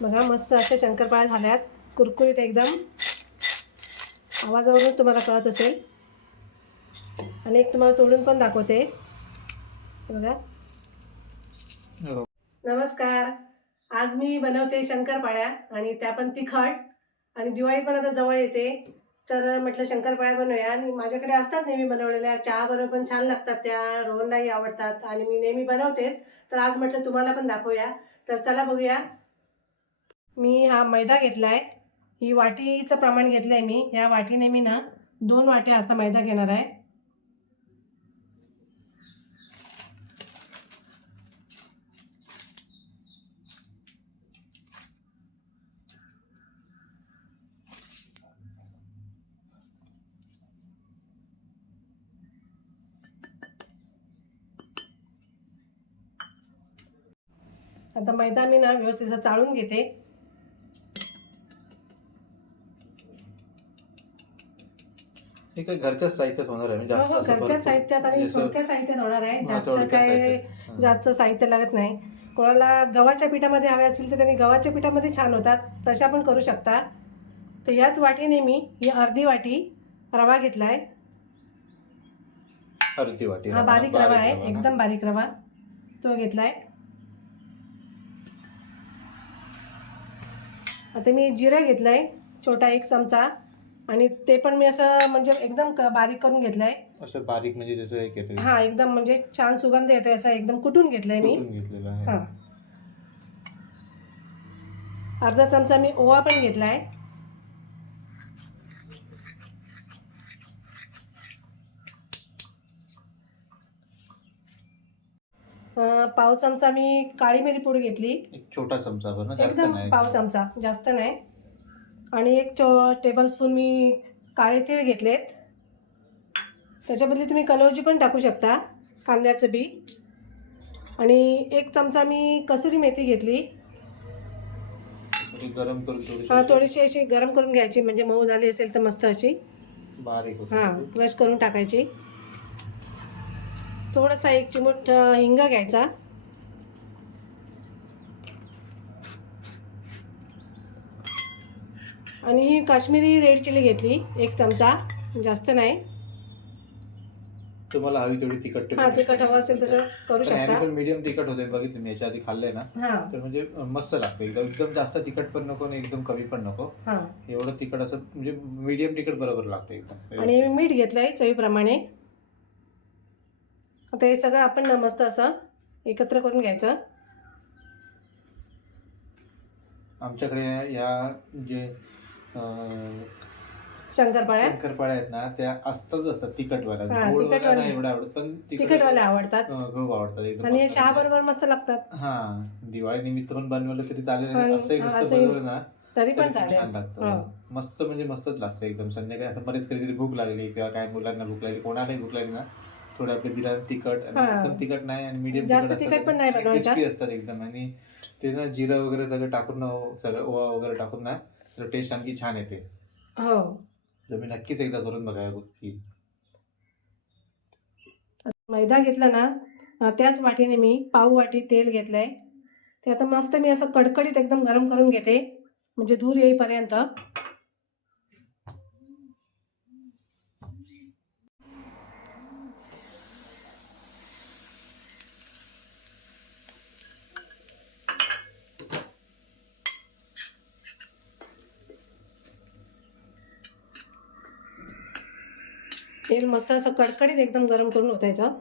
बघा मस्त अशा शंकरपाळ्या झाल्यात. कुरकुरीत एकदम. आवाजावरून तुम्हाला कळत असेल. आणि एक तुम्हाला तोडून पण दाखवते. बघा. हो. नमस्कार. आज मी बनवते शंकरपाळ्या आणि त्या पण तिखट. आणि दिवाळी पण आता जवळ येते. तर म्हटलं शंकरपाळ्या बनवूया. आणि माझ्याकडे असतात नेहमी बनवलेल्या. चहा बरोबर पण छान लागतात त्या. रोहनलाही आवडतात. आणि मी नेहमी बनवतेच. तर आज म्हटलं तुम्हाला पण दाखवूया. तर चला बघूया. मी हा मैदा घेतला आहे ही वाटीचं प्रमाण घेतलं आहे मी. या वाटीने मी ना दोन वाट्या असा मैदा घेणार आहे. आता मैदा मी ना व्यवस्थित चाळून घेते. हे काय घरच्याच साहित्यात होणार आहे म्हणजे हो, जास्त हो, असं घरच्या भरपूर- साहित्यात. आणि म्हणजे थोडक्या साहित्यात होणार आहे. हा, जास्त थोडक्या काय साहित्यात. हा. जास्त साहित्य लागत नाही. कोणाला गव्हाच्या पिठामध्ये हवे असेल तर त्यांनी गव्हाच्या पिठामध्ये छान होतात. तशा पण करू शकता. तर याच वाटीने मी ही अर्धी वाटी रवा घेतला आहे अर्धी वाटी हा रवा, बारीक रवा आहे. रवा, एकदम बारीक रवा तो घेतला आहे आता मी जिरा घेतला आहे छोटा एक चमचा. आणि ते पण मी असं म्हणजे एकदम क- बारीक करून घेतलं आहे असं बारीक म्हणजे त्याचं हा एकदम म्हणजे छान सुगंध येतोय असं एकदम कुटून घेतलंय मी. घेतलेलं आहे? हा. अर्धा चमचा मी ओवा पण घेतलाय. अं, पाव चमचा मी काळी मिरी पूड घेतली. एक छोटा चमचा भर ना जास्त एकदम नाही. पाव चमचा जास्त नाही. आणि एक चो टेबलस्पून मी काळे तीळ घेतलेत. त्याच्याबदली तुम्ही कलौजी पण टाकू शकता कांद्याचं बी. आणि एक चमचा मी कसुरी मेथी घेतली. थोडी गरम करून हा थोडीशी अशी गरम करून घ्यायची म्हणजे मऊ झाली असेल तर मस्त अशी. बारीक हां क्रश करून टाकायची. थोडासा एक चिमूट हिंग घ्यायचा. आणि ही काश्मीरी रेड चिली घेतली एक चमचा. जास्त नाही. तुम्हाला हवी तेवढी तिखट हा तिखट हवं असेल तसं करू शकता. पण मीडियम तिखट होते बघितलं मी याच्या आधी खाल्लंय ना. तर म्हणजे मस्त लागतं. एकदम एकदम जास्त तिखट पण नको आणि एकदम कमी पण नको. हां. एवढं तिखट असं म्हणजे मीडियम तिखट बरोबर लागतं एकदम आणि मीठ घेतलं आहे चवीप्रमाणे. आता हे सगळं आपण ना मस्त असं एकत्र करून घ्यायचं. आमच्याकडे या जे शंकरपाळ्या शंकरपाळ्या आहेत ना त्या असताच असतात तिखटवाल्या हा. नाही एवढं आवडत पण तिखटवाल्या आवडतात अं, खूप आवडतात एकदम आणि हे मस्त चहा. बरोबर मस्त लागतात हा दिवाळी निमित्त पण बनवलं तरी चालेल आणि पण असंही नुसतं असंही बनवलं ना तरी पण खूप छान चालेल लागतं हो. मस्त म्हणजे मस्तच लागतं एकदम संध्याकाळी असं बरेच कधीतरी भूक लागली किंवा काय मुलांना भूक लागली कोणालाही भूक लागली ना थोडं दिला तिखट आणि हा. एकदम तिखट नाही आणि मीडियम जास्त तिखट पण नाही बनवायचं. असतात एकदम आणि ते ना जिरं वगैरे सगळं टाकून ना सगळं ओवा वगैरे टाकून ना तर टेस्ट आणखी छान येते. हो. तुम्ही नक्कीच एकदा करून बघा की मैदा घेतला ना त्याच वाटीने मी पाव वाटी तेल घेतलंय. ते आता मस्त मी असं कडकडीत एकदम गरम करून घेते. म्हणजे धूर येईपर्यंत. तेल मस्त असं कडकडीत एकदम गरम करून ओतायचं.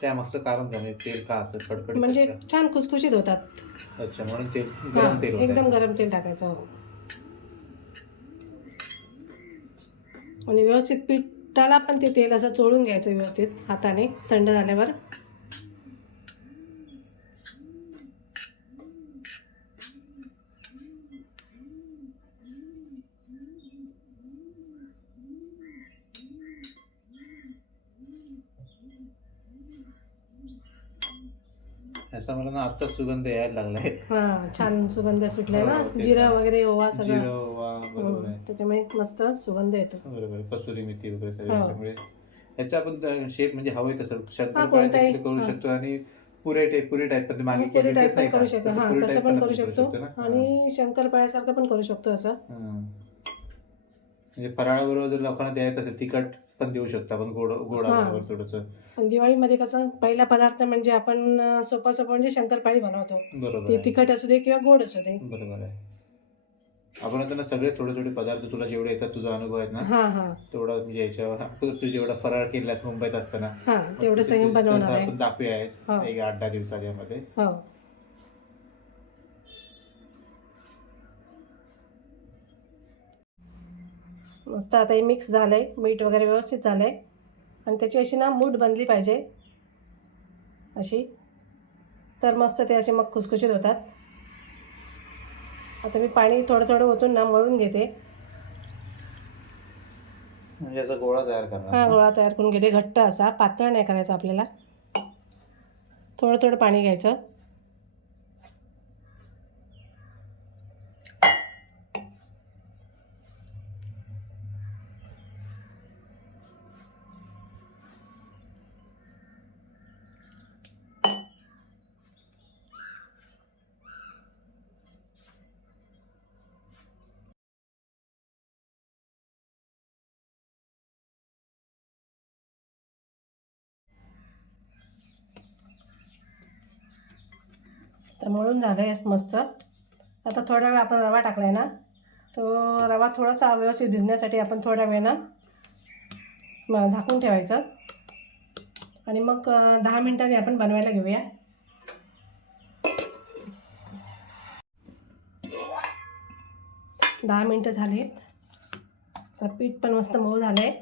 त्या मागचं कारण काय तेल का असं कडकडीत म्हणजे? छान खुसखुशीत होतात. अच्छा म्हणून तेल गरम तेल एकदम होतं गरम तेल टाकायचं हो. आणि व्यवस्थित पिठाला पण ते तेल असं चोळून घ्यायचं व्यवस्थित हाताने थंड झाल्यावर. मला ना आता सुगंध यायला लागलाय हा छान सुगंध सुटलाय ना हो, जिरा. वगैरे ओवा सगळं जिरं वा बरोबर आहे हं, त्याच्यामुळे मस्त सुगंध येतो बरोबर आहे. कसुरी मेथी वगैरे सगळं हो. याचा आपण शेप म्हणजे हवंय तसं शंकरपाळ्या कोणताही, देखील करू हा. शकतो आणि पुरे टाईप पुरे टाईप पण मागे पुरी केली टाईप तेच पण नाही करू? शकतो तसं हा पुरी तसं type पण आपण करू शकतो ना? हा. आणि शंकरपाळ्यासारखं पण करू शकतो असं हा. म्हणजे फराळाबरोबर जर लोकांना द्यायचं असेल तिखट पण देऊ शकतो आपण गोड गोडाबरोबर थोडस. आणि दिवाळीमध्ये कसं पहिला पदार्थ म्हणजे आपण अं, सोपा सोपा म्हणजे शंकरपाळी बनवतो. बरोबर ते आहे. तिखट असू दे किंवा गोड असू दे. बरोबर आहे. आपण आता ना सगळे थोडे थोडे पदार्थ तुला जेवढे येतात तुझा अनुभव आहे ना हा हा. तेवढा म्हणजे याच्यावर तू जेवढा फराळ केलास मुंबईत असताना हा तेवढं संयम बनवणार आहे. आपण दाखवूया आहेस हो. एक आठ दहा दिवसात यामध्ये हो. मस्त आता हे मिक्स झालंय. मीठ वगैरे व्यवस्थित झालंय. आणि त्याची अशी ना मूठ बनली पाहिजे. अशी. तर मस्त ते असे मग खुसखुशीत होतात. आता मी पाणी थोडं थोडं ओतून ना मळून घेते. म्हणजे याचा गोळा तयार हा करणार गोळा तयार करून घेते. घट्ट असा. पातळ नाही करायचा आपल्याला. थोडं थोडं पाणी घ्यायचं. मळून झालं आहे मस्त. आता थोडा वेळ आपण रवा टाकला आहे ना तो रवा थोडासा व्यवस्थित भिजण्यासाठी आपण थोड्या वेळ ना झाकून ठेवायचं. आणि मग दहा मिनटांनी आपण बनवायला घेऊया. दहा मिनटं झालीत. तर पीठ पण मस्त मऊ झालं आहे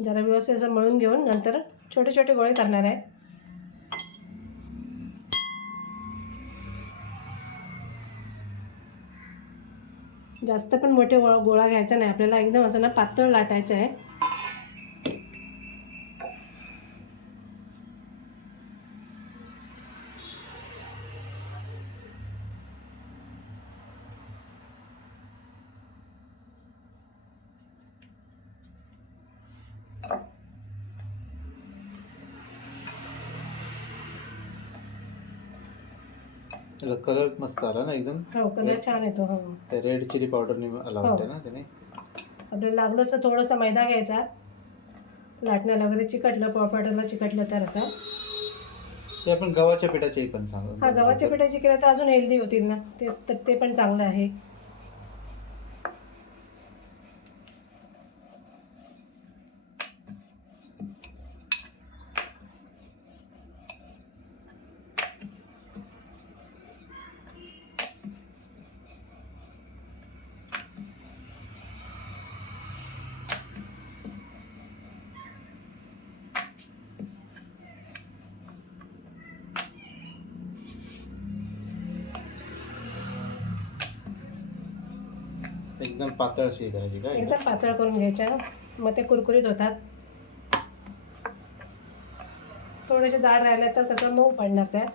जरा व्यवस्थित असं मळून घेऊन नंतर छोटे छोटे गोळे करणार आहे. जास्त पण मोठे गोळा गोळा घ्यायचा नाही. आपल्याला एकदम असं ना पातळ लाटायचं आहे. त्याला कलर मस्त आला ना एकदम? हो कलर छान येतो हो. रेड चिली पावडर आला हो. वाटतं ना त्याने? आपल्याला लागलं असं थोडंसं मैदा घ्यायचा. लाटण्याला वगैरे चिकटलं पॉपटाला चिकटलं तर असं. ते आपण गव्हाच्या पिठाचे पण सांग. हा गव्हाच्या पिठाची केलं तर अजून हेल्दी होतील ना. तेच तर ते पण चांगलं आहे. एकदम पातळ अशी करायची का एकदम पातळ करून घ्यायच्या मग ते कुरकुरीत होतात. थोडेसे जाड राहिले तर कसं मऊ पडणार त्या.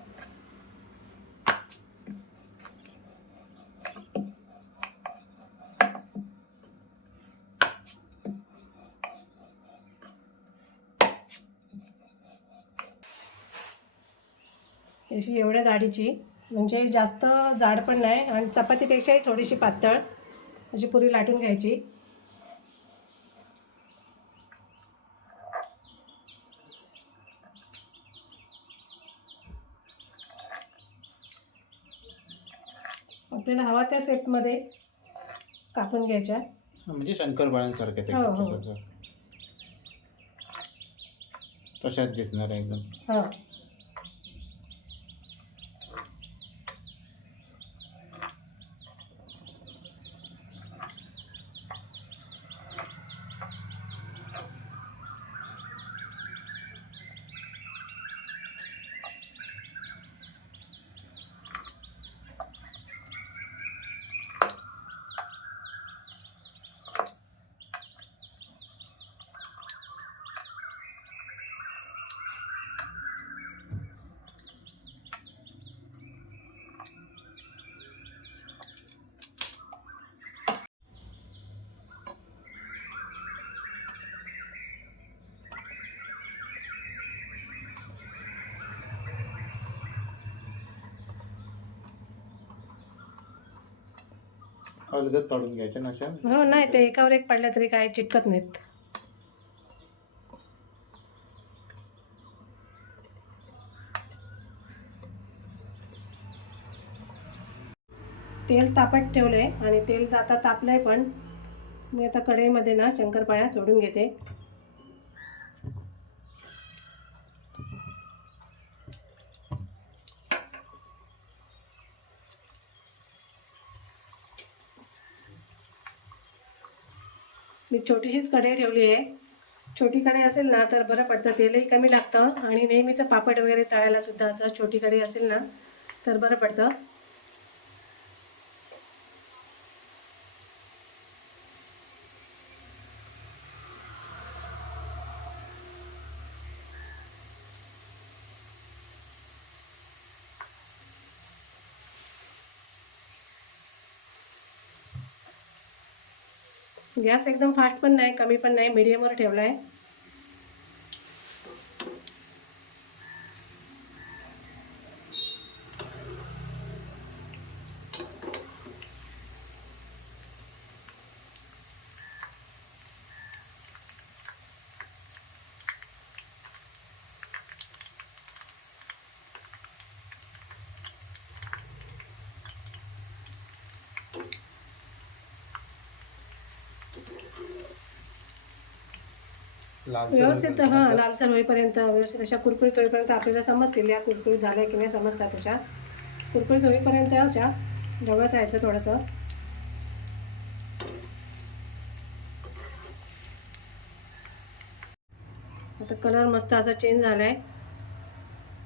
अशी एवढ्या जाडीची म्हणजे जास्त जाड पण नाही आणि चपातीपेक्षाही थोडीशी पातळ. अशी पुरी लाटून घ्यायची. आपल्याला हवा त्या सेटमध्ये कापून घ्यायच्या. म्हणजे शंकरपाळ्यांसारखेच हो, हो. तशाच दिसणार आहे एकदम. हां. अलगद काढून घ्यायच्या ना अशा? हो नाही ते एकावर एक पडल्या तरी काय चिटकत नाहीत. तेल तापत ठेवलंय आणि तेल आता तापलंय पण मी आता कढईमध्ये ना शंकरपाळ्या सोडून घेते. छोटीशीच कढई ठेवली आहे. छोटी कढई असेल ना तर बरं पडतं. तेलही कमी लागतं आणि नेहमीचं पापड वगैरे तळायला सुद्धा असं छोटी कढई असेल ना तर बरं पडतं. गॅस एकदम फास्ट पण नाही कमी पण नाही मीडियमवर ठेवला आहे. व्यवस्थित हां लालसर होईपर्यंत व्यवस्थित अशा कुरकुरीत होईपर्यंत आपल्याला समजतील या कुरकुरीत झाल्या की नाही समजतात अशा. कुरकुरीत होईपर्यंत अशा ढवळत राहायचं थोडंसं. आता कलर मस्त असा चेंज झाला आहे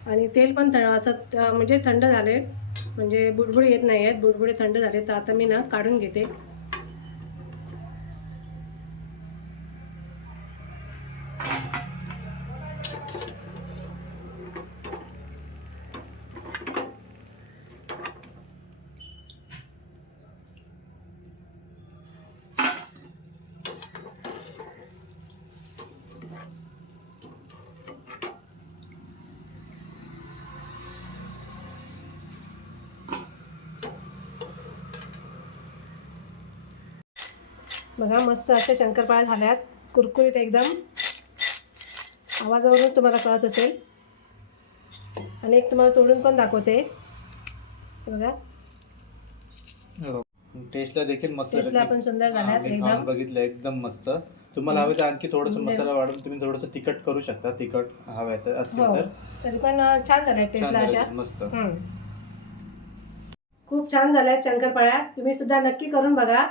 आणि तेल पण थ असं म्हणजे थंड झाले म्हणजे बुडबुडी येत नाही आहेत बुडबुडे थंड झाले तर आता मी ना काढून घेते. बघा मस्त अशा शंकरपाळ्या झाल्यात. कुरकुरीत एकदम. आवाजावरून तुम्हाला कळत असेल. आणि एक तुम्हाला तोडून पण दाखवते. हे बघा. टेस्टला देखील मस्त टेस्टला लागते. पण सुंदर हा, झाल्यात एकदम. बघितलं एकदम मस्त. तुम्हाला हवे तर आणखी थोडस मसाला वाढून तुम्ही थोडस तिखट करू शकता. तिखट हवं तर असतील हो. तर. तरी पण छान झाल्या टेस्टला अशा. मस्त. खूप छान झाल्यात शंकरपाळ्या. तुम्ही सुद्धा नक्की करून बघा.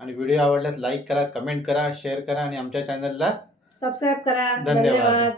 आणि व्हिडिओ आवडल्यास लाईक करा कमेंट करा शेअर करा आणि आमच्या चॅनलला सबस्क्राईब करा धन्यवाद. धन्यवाद